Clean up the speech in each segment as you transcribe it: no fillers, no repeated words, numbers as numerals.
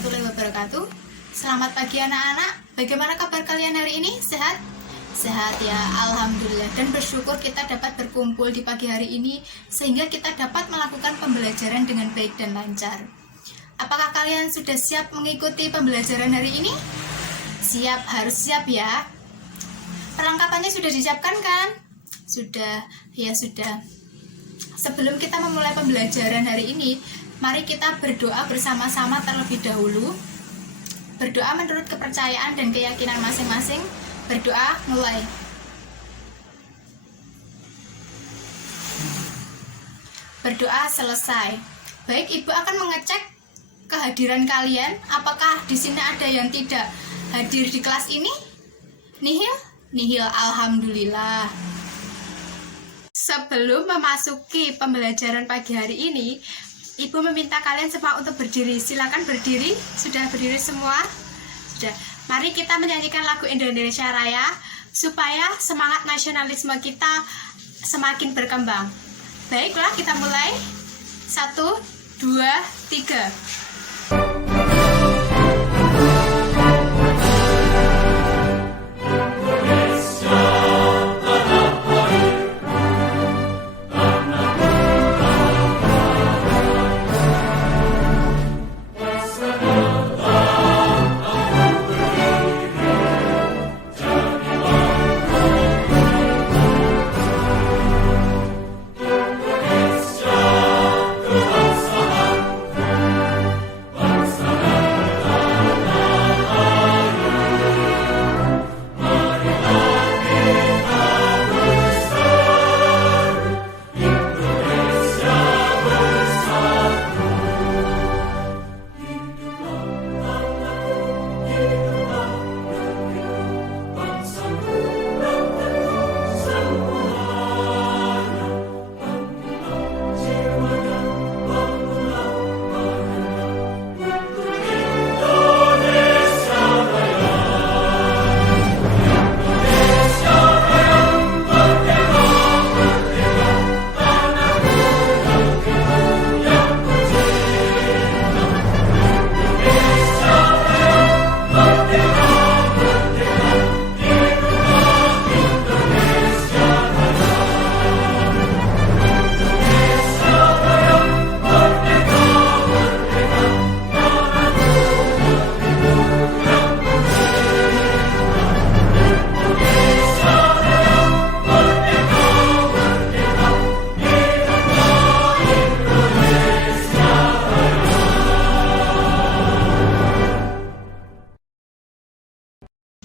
warahmatullahi wabarakatuh. Selamat pagi anak-anak. Bagaimana kabar kalian hari ini? Sehat? Sehat ya, alhamdulillah. Dan bersyukur kita dapat berkumpul di pagi hari ini sehingga kita dapat melakukan pembelajaran dengan baik dan lancar. Apakah kalian sudah siap mengikuti pembelajaran hari ini? Siap, harus siap ya. Perlengkapannya sudah disiapkan kan? Sudah, ya sudah. Sebelum kita memulai pembelajaran hari ini, mari kita berdoa bersama-sama terlebih dahulu. Berdoa menurut kepercayaan dan keyakinan masing-masing. Berdoa, mulai. Berdoa selesai. Baik, Ibu akan mengecek kehadiran kalian. Apakah di sini ada yang tidak hadir di kelas ini? Nihil? Nihil, alhamdulillah. Sebelum memasuki pembelajaran pagi hari ini, Ibu meminta kalian semua untuk berdiri. Silakan berdiri. Sudah berdiri semua? Sudah. Mari kita menyanyikan lagu Indonesia Raya supaya semangat nasionalisme kita semakin berkembang. Baiklah, kita mulai. 1, 2, 3.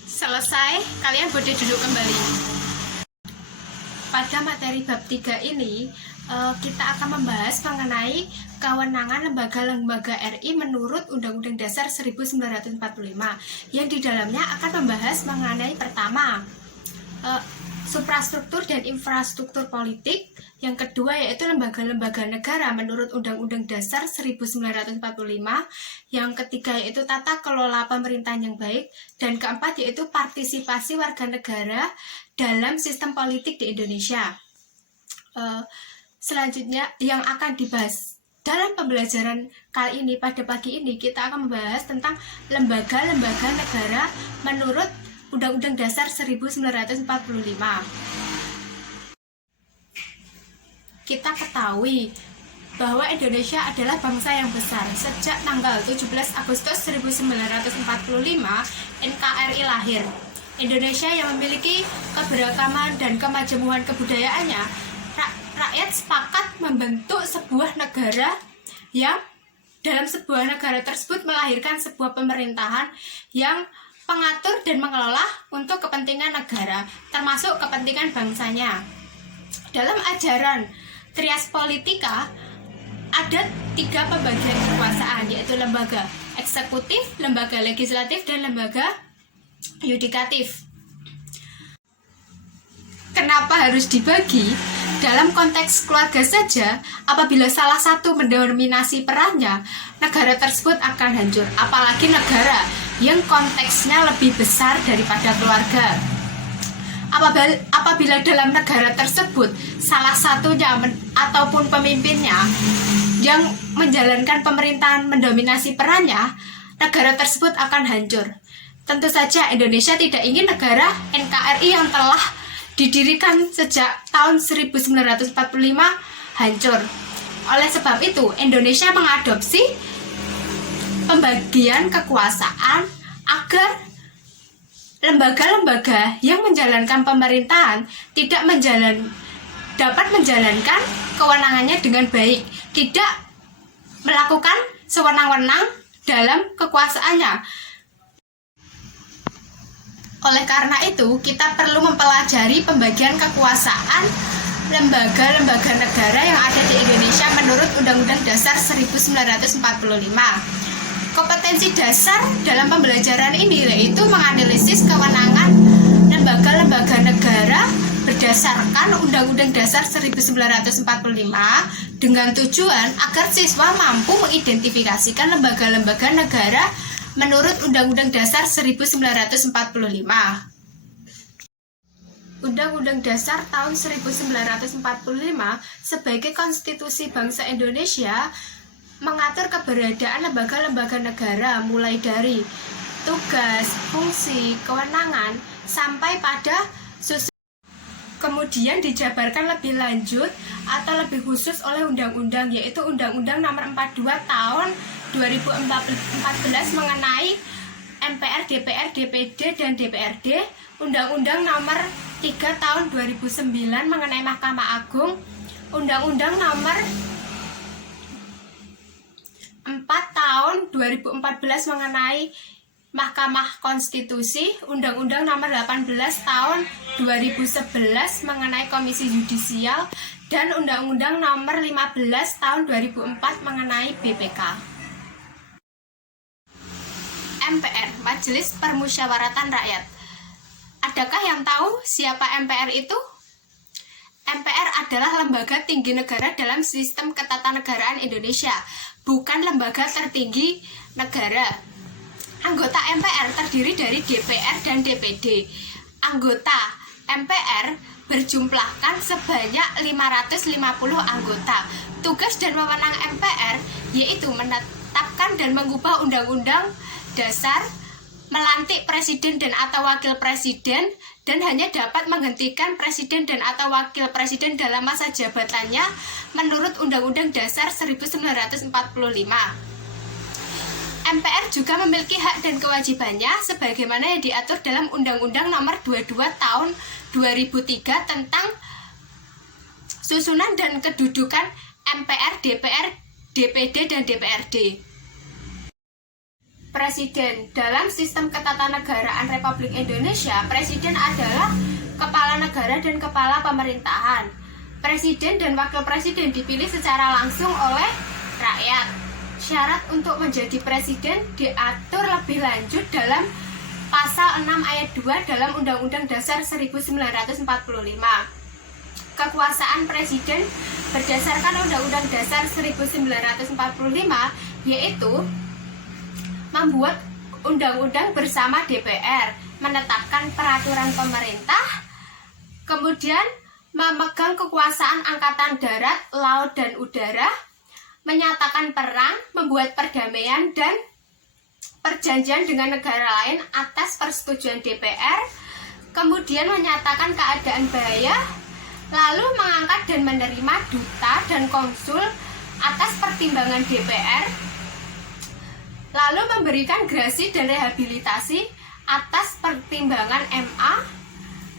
Selesai, kalian boleh duduk kembali. Pada materi bab 3 ini, kita akan membahas mengenai kewenangan lembaga-lembaga RI menurut Undang-Undang Dasar 1945, yang di dalamnya akan membahas mengenai pertama, suprastruktur dan infrastruktur politik. Yang kedua yaitu lembaga-lembaga negara menurut Undang-Undang Dasar 1945. Yang ketiga yaitu tata kelola pemerintahan yang baik. Dan keempat yaitu partisipasi warga negara dalam sistem politik di Indonesia. Selanjutnya yang akan dibahas dalam pembelajaran kali ini, pada pagi ini kita akan membahas tentang lembaga-lembaga negara menurut Undang-Undang Dasar 1945. Kita ketahui bahwa Indonesia adalah bangsa yang besar. Sejak tanggal 17 Agustus 1945, NKRI lahir. Indonesia yang memiliki keberagaman dan kemajemukan kebudayaannya, rakyat sepakat membentuk sebuah negara yang dalam sebuah negara tersebut melahirkan sebuah pemerintahan yang pengatur dan mengelola untuk kepentingan negara, termasuk kepentingan bangsanya. Dalam ajaran Trias Politika ada 3 pembagian kekuasaan, yaitu lembaga eksekutif, lembaga legislatif, dan lembaga yudikatif. Kenapa harus dibagi? Dalam konteks keluarga saja, apabila salah satu mendominasi perannya, negara tersebut akan hancur. Apalagi negara yang konteksnya lebih besar daripada keluarga. Apabila dalam negara tersebut salah satunya ataupun pemimpinnya yang menjalankan pemerintahan mendominasi perannya, negara tersebut akan hancur. Tentu saja Indonesia tidak ingin negara NKRI yang telah didirikan sejak tahun 1945 hancur. Oleh sebab itu, Indonesia mengadopsi pembagian kekuasaan agar lembaga-lembaga yang menjalankan pemerintahan dapat menjalankan kewenangannya dengan baik, tidak melakukan sewenang-wenang dalam kekuasaannya. Oleh karena itu, kita perlu mempelajari pembagian kekuasaan lembaga-lembaga negara yang ada di Indonesia menurut Undang-Undang Dasar 1945. Kompetensi dasar dalam pembelajaran ini yaitu menganalisis kewenangan lembaga-lembaga negara berdasarkan Undang-Undang Dasar 1945 dengan tujuan agar siswa mampu mengidentifikasikan lembaga-lembaga negara menurut Undang-Undang Dasar 1945. Undang-Undang Dasar tahun 1945 sebagai konstitusi bangsa Indonesia mengatur keberadaan lembaga-lembaga negara mulai dari tugas, fungsi, kewenangan sampai pada kemudian dijabarkan lebih lanjut atau lebih khusus oleh undang-undang, yaitu Undang-Undang Nomor 42 Tahun 2014 mengenai MPR, DPR, DPD, dan DPRD, Undang-Undang Nomor 3 Tahun 2009 mengenai Mahkamah Agung, Undang-Undang Nomor 4 Tahun 2014 mengenai Mahkamah Konstitusi, Undang-Undang Nomor 18 Tahun 2011 mengenai Komisi Yudisial, dan Undang-Undang Nomor 15 Tahun 2004 mengenai BPK. MPR, Majelis Permusyawaratan Rakyat. Adakah yang tahu siapa MPR itu? MPR adalah lembaga tinggi negara dalam sistem ketatanegaraan Indonesia, bukan lembaga tertinggi negara. Anggota MPR terdiri dari DPR dan DPD. Anggota MPR berjumlahkan sebanyak 550 anggota. Tugas dan wewenang MPR yaitu menetapkan dan mengubah undang-undang dasar, melantik presiden dan atau wakil presiden, dan hanya dapat menghentikan presiden dan atau wakil presiden dalam masa jabatannya menurut Undang-Undang Dasar 1945. MPR juga memiliki hak dan kewajibannya sebagaimana yang diatur dalam Undang-Undang Nomor 22 Tahun 2003 tentang susunan dan kedudukan MPR, DPR, DPD, dan DPRD. Presiden. Dalam sistem ketatanegaraan Republik Indonesia, presiden adalah kepala negara dan kepala pemerintahan. Presiden dan wakil presiden dipilih secara langsung oleh rakyat. Syarat untuk menjadi presiden diatur lebih lanjut dalam Pasal 6 ayat 2 dalam Undang-Undang Dasar 1945. Kekuasaan presiden berdasarkan Undang-Undang Dasar 1945 yaitu membuat undang-undang bersama DPR, menetapkan peraturan pemerintah, kemudian memegang kekuasaan angkatan darat, laut, dan udara, menyatakan perang, membuat perdamaian dan perjanjian dengan negara lain atas persetujuan DPR, kemudian menyatakan keadaan bahaya, lalu mengangkat dan menerima duta dan konsul atas pertimbangan DPR, lalu memberikan grasi dan rehabilitasi atas pertimbangan MA,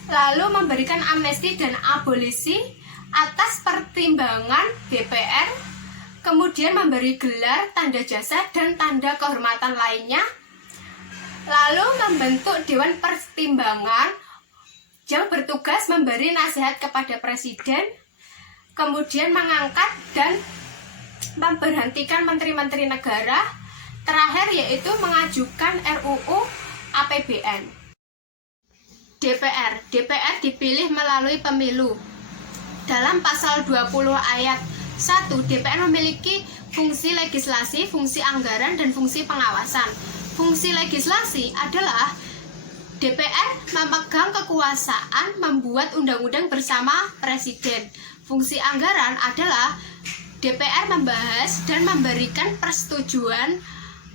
lalu memberikan amnesti dan abolisi atas pertimbangan DPR, kemudian memberi gelar, tanda jasa, dan tanda kehormatan lainnya, lalu membentuk Dewan Pertimbangan yang bertugas memberi nasihat kepada presiden, kemudian mengangkat dan memberhentikan menteri-menteri negara, terakhir yaitu mengajukan RUU APBN. DPR dipilih melalui pemilu. Dalam pasal 20 ayat 1, DPR memiliki fungsi legislasi, fungsi anggaran, dan fungsi pengawasan. Fungsi legislasi adalah DPR memegang kekuasaan membuat undang-undang bersama presiden. Fungsi anggaran adalah DPR membahas dan memberikan persetujuan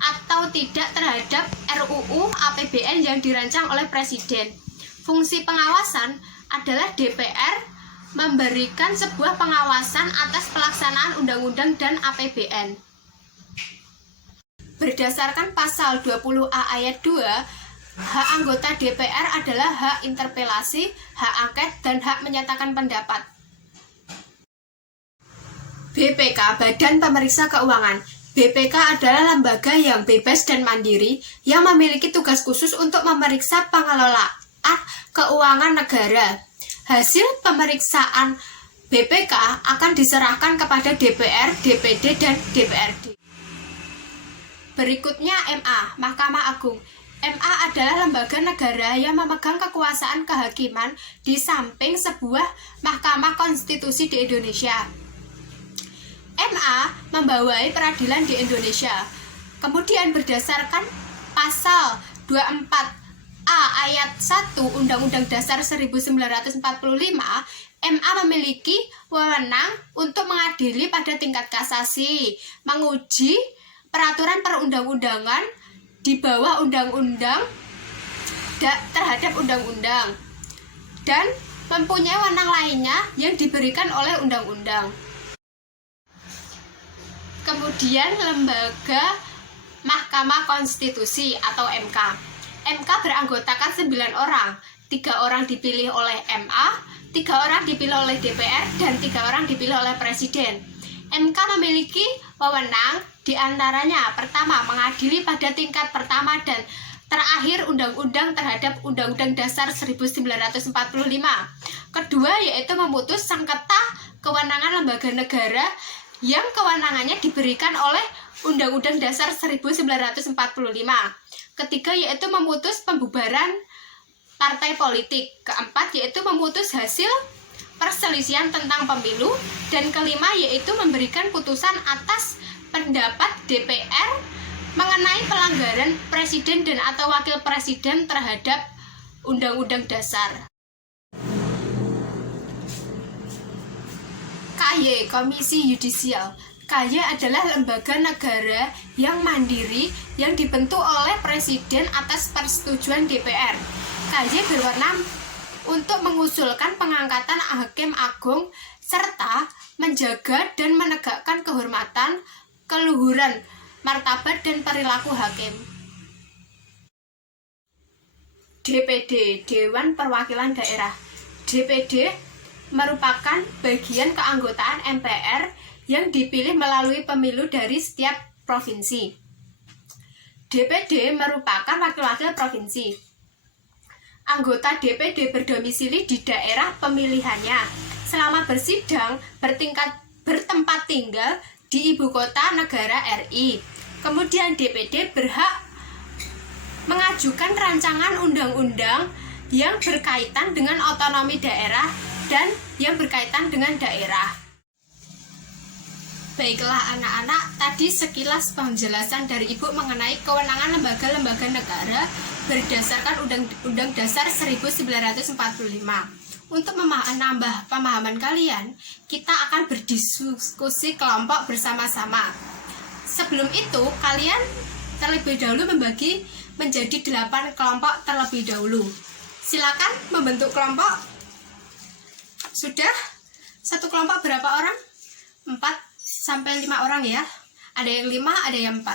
atau tidak terhadap RUU APBN yang dirancang oleh Presiden. Fungsi pengawasan adalah DPR memberikan sebuah pengawasan atas pelaksanaan undang-undang dan APBN. Berdasarkan pasal 20A ayat 2, hak anggota DPR adalah hak interpelasi, hak angket, dan hak menyatakan pendapat. BPK, Badan Pemeriksa Keuangan. BPK adalah lembaga yang bebas dan mandiri yang memiliki tugas khusus untuk memeriksa pengelolaan keuangan negara. Hasil pemeriksaan BPK akan diserahkan kepada DPR, DPD, dan DPRD. Berikutnya MA, Mahkamah Agung. MA adalah lembaga negara yang memegang kekuasaan kehakiman di samping sebuah mahkamah konstitusi di Indonesia. MA membawai peradilan di Indonesia. Kemudian berdasarkan pasal 24A ayat 1 Undang-Undang Dasar 1945, MA memiliki wewenang untuk mengadili pada tingkat kasasi, menguji peraturan perundang-undangan di bawah undang-undang terhadap undang-undang, dan mempunyai wewenang lainnya yang diberikan oleh undang-undang. Kemudian lembaga Mahkamah Konstitusi atau MK. MK beranggotakan 9 orang, 3 orang dipilih oleh MA, 3 orang dipilih oleh DPR, dan 3 orang dipilih oleh Presiden. MK memiliki wewenang diantaranya: pertama, mengadili pada tingkat pertama dan terakhir undang-undang terhadap Undang-Undang Dasar 1945. Kedua, yaitu memutus sengketa kewenangan lembaga negara yang kewenangannya diberikan oleh Undang-Undang Dasar 1945. Ketiga, yaitu memutus pembubaran partai politik. Keempat, yaitu memutus hasil perselisihan tentang pemilu. Dan kelima, yaitu memberikan putusan atas pendapat DPR mengenai pelanggaran presiden dan atau wakil presiden terhadap Undang-Undang Dasar. KY, Komisi Yudisial. KY adalah lembaga negara yang mandiri yang dibentuk oleh Presiden atas persetujuan DPR. KY berwenang untuk mengusulkan pengangkatan hakim agung serta menjaga dan menegakkan kehormatan, keluhuran, martabat, dan perilaku hakim. DPD, Dewan Perwakilan Daerah. DPD merupakan bagian keanggotaan MPR yang dipilih melalui pemilu dari setiap provinsi. DPD merupakan wakil-wakil provinsi. Anggota DPD berdomisili di daerah pemilihannya. Selama bersidang, bertempat tinggal di ibu kota negara RI. Kemudian DPD berhak mengajukan rancangan undang-undang yang berkaitan dengan otonomi daerah dan yang berkaitan dengan daerah. Baiklah anak-anak, tadi sekilas penjelasan dari Ibu mengenai kewenangan lembaga-lembaga negara berdasarkan Undang-Undang Dasar 1945. Untuk menambah pemahaman kalian, kita akan berdiskusi kelompok bersama-sama. Sebelum itu, kalian terlebih dahulu membagi menjadi 8 kelompok terlebih dahulu. Silakan membentuk kelompok. Sudah? Satu kelompok berapa orang? 4-5 orang ya. Ada yang 5, ada yang 4.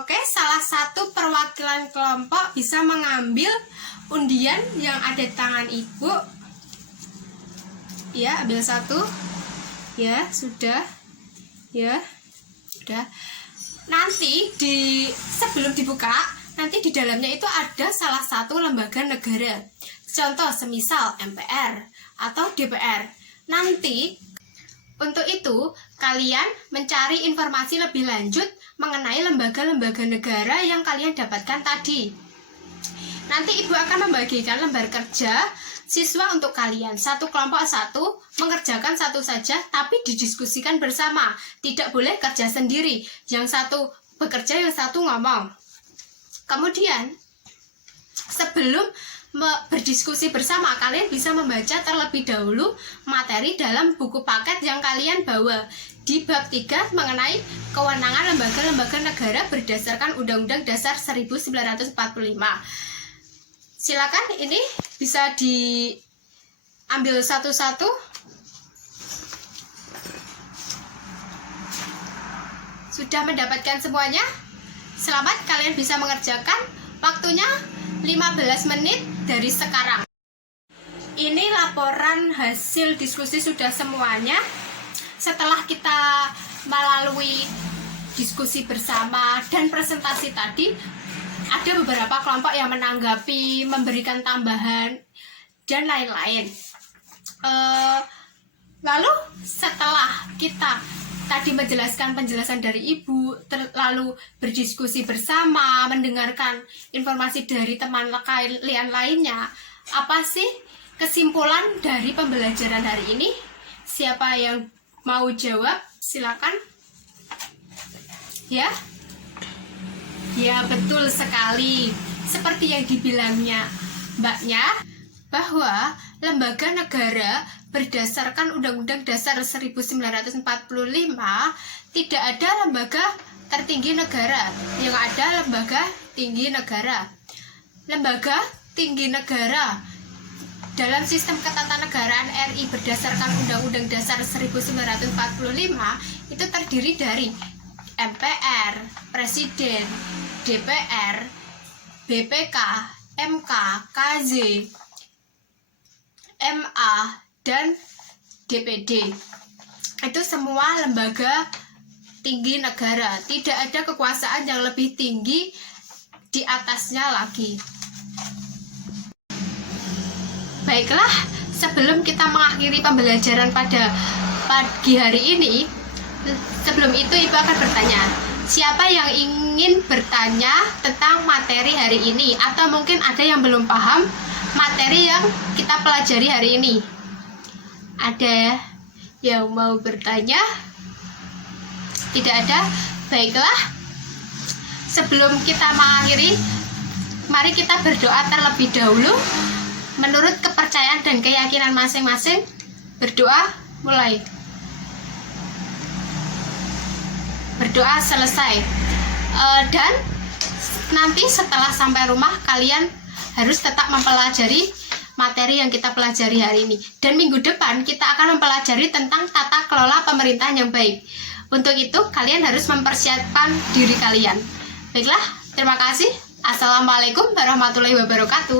Oke, salah satu perwakilan kelompok bisa mengambil undian yang ada di tangan Ibu. Ya, ambil satu. Ya, sudah. Ya, sudah. Nanti sebelum dibuka, nanti di dalamnya itu ada salah satu lembaga negara. Contoh semisal MPR atau DPR. Nanti untuk itu kalian mencari informasi lebih lanjut mengenai lembaga-lembaga negara yang kalian dapatkan tadi. Nanti Ibu akan membagikan lembar kerja siswa untuk kalian. Satu kelompok satu mengerjakan satu saja, tapi didiskusikan bersama. Tidak boleh kerja sendiri. Yang satu bekerja, yang satu ngomong. Kemudian sebelum berdiskusi bersama, kalian bisa membaca terlebih dahulu materi dalam buku paket yang kalian bawa di bab 3 mengenai kewenangan lembaga-lembaga negara berdasarkan Undang-Undang Dasar 1945. Silakan, ini bisa diambil satu-satu. Sudah mendapatkan semuanya? Selamat, kalian bisa mengerjakan. Waktunya 15 menit dari sekarang. Ini laporan hasil diskusi sudah semuanya. Setelah kita melalui diskusi bersama dan presentasi tadi, ada beberapa kelompok yang menanggapi, memberikan tambahan, dan lain-lain. Lalu setelah kita tadi menjelaskan penjelasan dari Ibu, lalu berdiskusi bersama, mendengarkan informasi dari teman kalian lainnya, apa sih kesimpulan dari pembelajaran hari ini? Siapa yang mau jawab? Silakan. Ya? Ya, betul sekali. Seperti yang dibilangnya Mbaknya, bahwa lembaga negara berdasarkan Undang-Undang Dasar 1945 tidak ada lembaga tertinggi negara, yang ada lembaga tinggi negara. Lembaga tinggi negara dalam sistem ketatanegaraan RI berdasarkan Undang-Undang Dasar 1945 itu terdiri dari MPR, Presiden, DPR, BPK, MK, KZ, MA, dan DPD. Itu semua lembaga tinggi negara. Tidak ada kekuasaan yang lebih tinggi di atasnya lagi. Baiklah, sebelum kita mengakhiri pembelajaran pada pagi hari ini, sebelum itu Ibu akan bertanya, siapa yang ingin bertanya tentang materi hari ini? Atau mungkin ada yang belum paham materi yang kita pelajari hari ini? Ada yang mau bertanya? Tidak ada? Baiklah, sebelum kita mengakhiri, mari kita berdoa terlebih dahulu menurut kepercayaan dan keyakinan masing-masing. Berdoa mulai. Berdoa selesai. Dan nanti setelah sampai rumah, kalian harus tetap mempelajari materi yang kita pelajari hari ini. Dan minggu depan kita akan mempelajari tentang tata kelola pemerintahan yang baik. Untuk itu kalian harus mempersiapkan diri kalian. Baiklah, terima kasih. Assalamualaikum warahmatullahi wabarakatuh.